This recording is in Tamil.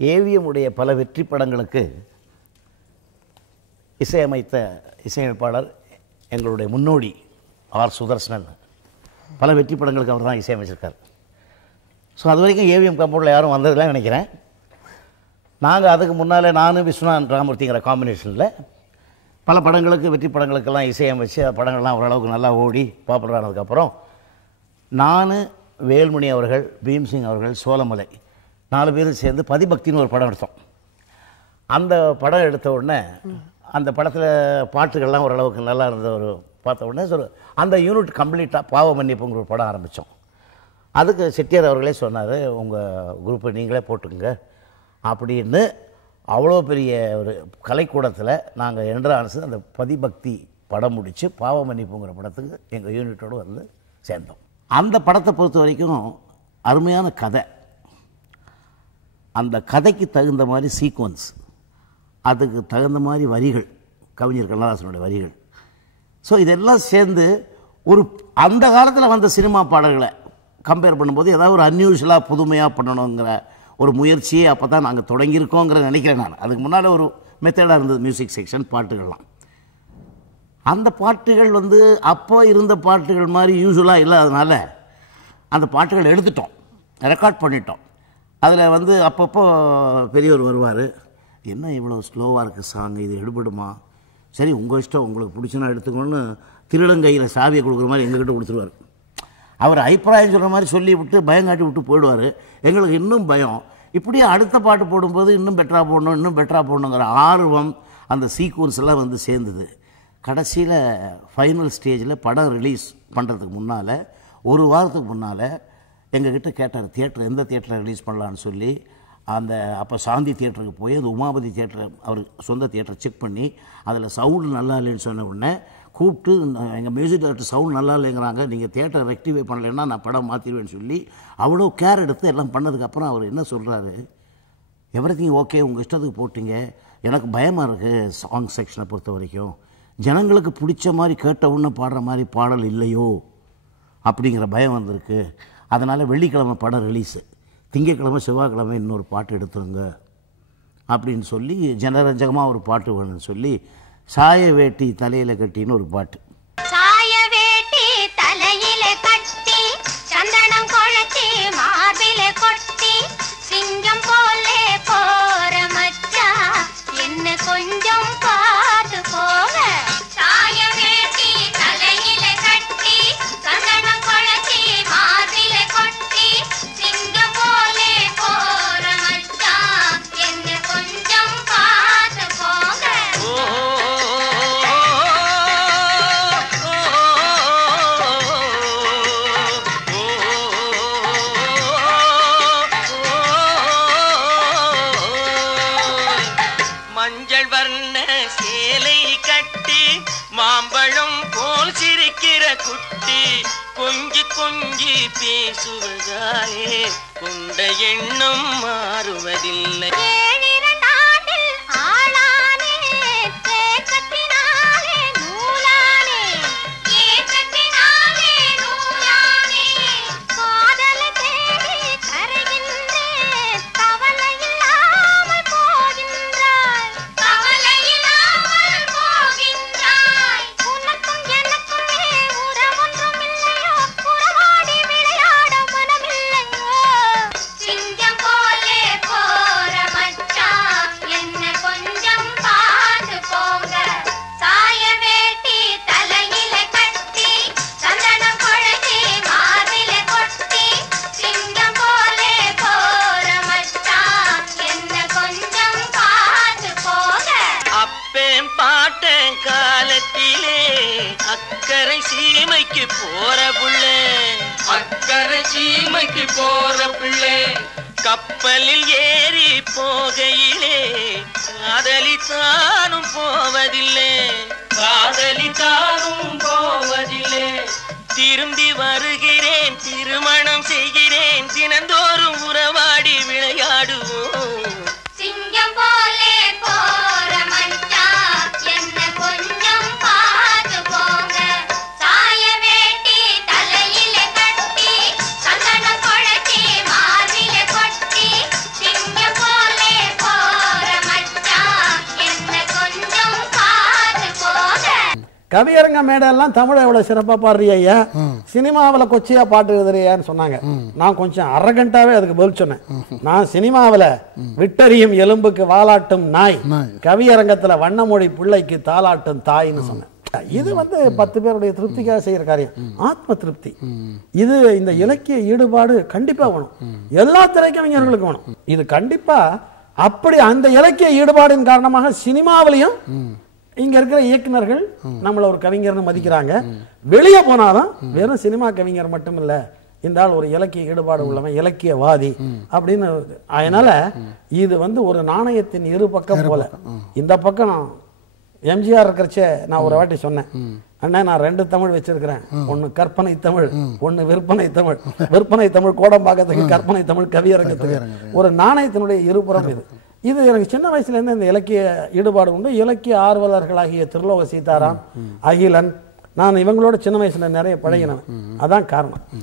ஏவிஎம் உடைய பல வெற்றி படங்களுக்கு இசையமைத்த இசையமைப்பாளர் எங்களுடைய முன்னோடி ஆர் சுதர்சனன். பல வெற்றி படங்களுக்கு அவர் தான் இசையமைச்சிருக்கார். ஸோ அது வரைக்கும் ஏவிஎம் காம்பவுண்டில் யாரும் வந்ததில்லை நினைக்கிறேன். நாங்கள் அதுக்கு முன்னால் நானும் விஸ்வநாத் ராமூர்த்திங்கிற காம்பினேஷனில் பல படங்களுக்கு வெற்றி படங்களுக்கெல்லாம் இசையமைச்சு படங்கள்லாம் ஓரளவுக்கு நல்லா ஓடி பாப்புலர் ஆனதுக்கப்புறம் நான், வேல்மணி அவர்கள், பீம்சிங் அவர்கள், சோலமலை 4 பேரும் சேர்ந்து பதிபக்தின்னு ஒரு படம் எடுத்தோம். அந்த படம் எடுத்த உடனே அந்த படத்தில் பாட்டுகள்லாம் ஓரளவுக்கு நல்லா இருந்த ஒரு பார்த்த உடனே அந்த யூனிட் கம்ப்ளீட்டாக பாவ மன்னிப்புங்கிற ஒரு படம் ஆரம்பித்தோம். அதுக்கு செட்டியார் அவர்களே சொன்னார், உங்கள் குரூப்பை நீங்களே போட்டுக்குங்க அப்படின்னு. அவ்வளோ பெரிய ஒரு கலைக்கூடத்தில் நாங்கள் என்ட்ரான்ஸு அந்த பதிபக்தி படம் முடித்து பாவ மன்னிப்புங்கிற படத்துக்கு எங்கள் யூனிட்டோடு வந்து சேர்ந்தோம். அந்த படத்தை பொறுத்த வரைக்கும் அருமையான கதை, அந்த கதைக்கு தகுந்த மாதிரி சீக்வன்ஸ், அதுக்கு தகுந்த மாதிரி வரிகள், கவிஞர் கண்ணதாசனுடைய வரிகள். ஸோ இதெல்லாம் சேர்ந்து ஒரு அந்த காலத்தில் வந்த சினிமா பாடல்களை கம்பேர் பண்ணும்போது ஏதாவது ஒரு அன்யூஷுவலாக புதுமையாக பண்ணணுங்கிற ஒரு முயற்சியை அப்போ தான் நாங்கள் தொடங்கியிருக்கோங்கிற நினைக்கிறேன். நான் அதுக்கு முன்னால் ஒரு மெத்தடாக இருந்தது மியூசிக் செக்ஷன் பாட்டுகள்லாம். அந்த பாட்டுகள் வந்து அப்போ இருந்த பாட்டுகள் மாதிரி யூஸ்வலாக இல்லாதனால அந்த பாட்டுகள் எடுத்துட்டோம், ரெக்கார்ட் பண்ணிட்டோம். அதில் வந்து அப்பப்போ பெரியவர் வருவார், என்ன இவ்வளோ ஸ்லோவாக இருக்குது சாங், இது எடுபடுமா, சரி உங்கள் இஷ்டம், உங்களுக்கு பிடிச்சுன்னா எடுத்துக்கணும்னு திருடங்கையில் சாவியை கொடுக்குற மாதிரி எங்ககிட்ட கொடுத்துருவார். அவர் அபிப்பிராயம் சொல்கிற மாதிரி சொல்லி விட்டு பயங்காட்டி விட்டு போயிடுவார். எங்களுக்கு இன்னும் பயம், இப்படியே அடுத்த பாட்டு போடும்போது இன்னும் பெட்டராக போடணும், இன்னும் பெட்டராக போடணுங்கிற ஆர்வம் அந்த சீக்வன்ஸ் எல்லாம் வந்து சேர்ந்தது. கடைசியில் ஃபைனல் ஸ்டேஜில் படம் ரிலீஸ் பண்ணுறதுக்கு முன்னால், ஒரு வாரத்துக்கு முன்னால் எங்ககிட்ட கேட்டார், தியேட்டர் எந்த தியேட்டரில் ரிலீஸ் பண்ணலான்னு சொல்லி. அந்த அப்போ சாந்தி தியேட்டருக்கு போய் அது உமாபதி தியேட்டர் அவர் சொந்த தியேட்டரை செக் பண்ணி அதில் சவுண்டு நல்லா இல்லைன்னு சொன்ன உடனே கூப்பிட்டு, எங்கள் மியூசிக் டைரக்டர் சவுண்ட் நல்லா இல்லைங்கிறாங்க, நீங்கள் தியேட்டரை ரெக்டிஃபை பண்ணலைன்னா நான் படம் மாற்றிடுவேன்னு சொல்லி அவ்வளோ கேர் எடுத்து எல்லாம் பண்ணதுக்கப்புறம் அவர் என்ன சொல்கிறாரு, எவ்ரிதிங் ஓகே, உங்கள் இஷ்டத்துக்கு போட்டிங்க, எனக்கு பயமாக இருக்குது சாங் செக்ஷனை பொறுத்த வரைக்கும், ஜனங்களுக்கு பிடிச்ச மாதிரி கேட்ட உடனே பாடுற மாதிரி பாடல் இல்லையோ அப்படிங்கிற பயம் வந்திருக்கு, அதனால் வெள்ளிக்கிழமை படம் ரிலீஸு, திங்கக்கிழமை செவ்வாய்க்கிழமை இன்னொரு பாட்டு எடுத்துருங்க அப்படின்னு சொல்லி ஜனரஞ்சகமாக ஒரு பாட்டு வேணும்னு சொல்லி சாய வேட்டி தலையில் கட்டின்னு ஒரு பாட்டு. சாய வேட்டி தலையில கட்டி சந்தனம் கொளுத்தி மார்பில கொட்டி சிங்கம் போலே போற மச்சா என்ன கொஞ்சம் பார்த்து போக. சாய வேட்டி தலையில கட்டி சந்தனம் கொளுத்தி மார்பில கொட்டி சிங்கம் போலே போற மச்சா என்ன கொஞ்சம் பார்த்து போக. மஞ்சள் வர்ண சேலை கட்டி மாம்பழம் போல் சிரிக்கிற குட்டி கொஞ்சி கொஞ்சி பேசுவதாலே கொண்ட எண்ணம் மாறுவதில்லை. காலத்திலே அக்கறை சீமைக்கு போற புள்ளே, அக்கறை சீமைக்கு போற பிள்ளை, கப்பலில் ஏறி போகையிலே காதலித்தானும் போவதில்லை, காதலித்தானும் போவதில்லை. திரும்பி வருகிறேன், திருமணம் செய்கிறேன், தினந்தோறும் உறவாடி விளையாடுவோம். சிங்கம் போலே போற மச்சா என்ன கொஞ்சம் பார்த்து போங்க. சாய வேட்டி தலையில கட்டி சந்தனம் கொளுத்தி மார்பில கொட்டி சிங்கம் போலே கவியரங்க மேடையெல்லாம் தமிழை எவ்வளவு சிறப்பா பாடுறிய ஐயா, சினிமாவில் கொச்சியா பாட்டு எழுதுறியான்னு சொன்னாங்க. நான் கொஞ்சம் அரகண்டாவே அதுக்கு பதில் சொன்னேன். நான் சினிமாவில் விட்டறியும் எலும்புக்கு வாலாட்டும் நாய், கவியரங்கத்துல வண்ணமொழி பிள்ளைக்கு தாலாட்டும் தாய்ன்னு சொன்னேன். இது 10 பேருடைய திருப்திக்காக செய்யற காரியம், ஆத்ம திருப்தி. இது இந்த இலக்கிய ஈடுபாடு கண்டிப்பா வேணும், எல்லா திரைக்கவிஞர்களுக்கும் வேணும். இது கண்டிப்பா அப்படி அந்த இலக்கிய ஈடுபாடின் காரணமாக சினிமாவிலையும் இங்க இருக்கிற இயக்குனர்கள் நம்மள ஒரு கவிஞர்னு மதிக்கிறாங்க. வெளியே போனாலும் வெறும் சினிமா கவிஞர் மட்டும் இல்ல, இந்த ஆள் ஒரு இலக்கிய ஈடுபாடு உள்ளவன், இலக்கியவாதி அப்படின்னு. அதனால இது ஒரு நாணயத்தின் இரு பக்கம் போல. இந்த பக்கம் எம்ஜிஆர் இருக்கிறச்சே நான் ஒரு வாட்டி சொன்னேன், அண்ணா நான் 2 தமிழ் வச்சிருக்கிறேன், ஒன்னு கற்பனை தமிழ், ஒன்னு விற்பனை தமிழ். விற்பனை தமிழ் கோடம்பாக்கத்துக்கு, கற்பனை தமிழ் கவியரங்கத்துக்கு. ஒரு நாணயத்தினுடைய இருபுறம் இது. இது எனக்கு சின்ன வயசுல இருந்து இந்த இலக்கிய ஈடுபாடு உண்டு. இலக்கிய ஆர்வலர்களாகிய திருலோக சீதாராம், அகிலன், நான் இவங்களோட சின்ன வயசுல நிறைய பழகினேன். அதான் காரணம்.